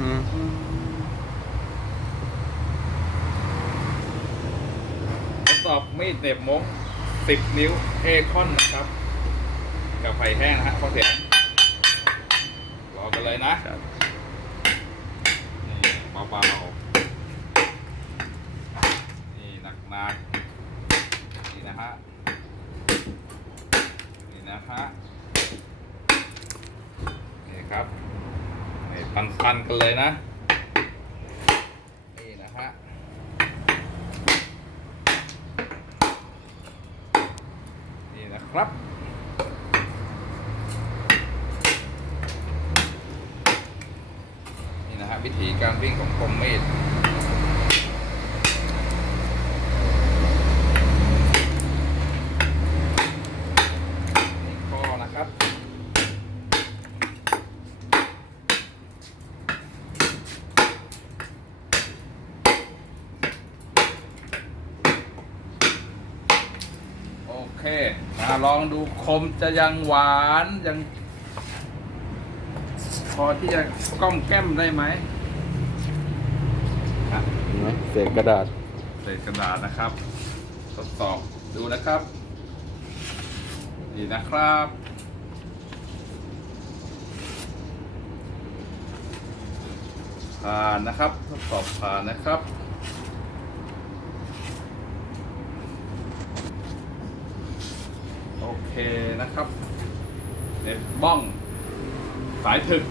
อืมทดสอบมีดเหน็บมง10นิ้วเอคอนนะครับ กับไผ่แห้งนะฮะฟังเสียงรอกันเลยนะนี่เบาๆนี่หนักๆนี่นะฮะนี่นะฮะนี่ครับ นี่ปันๆกันเลยนะ นี่นะฮะนี่นะครับนี่นะฮะวิธีการวิ่งของคมมีดนี่ข้อนะครับ โอ เคมาลองดูคมจะยังหวานยัง พอที่จะก้อมแก้มได้ไหมอะเห็นไหมเศษกระดาษเศษกระดาษนะครับทดสอบดูนะครับ นี่นะครับ ผ่านนะครับทดสอบผ่านนะครับ โอเค นะครับเน็ตบ้อง สายถึก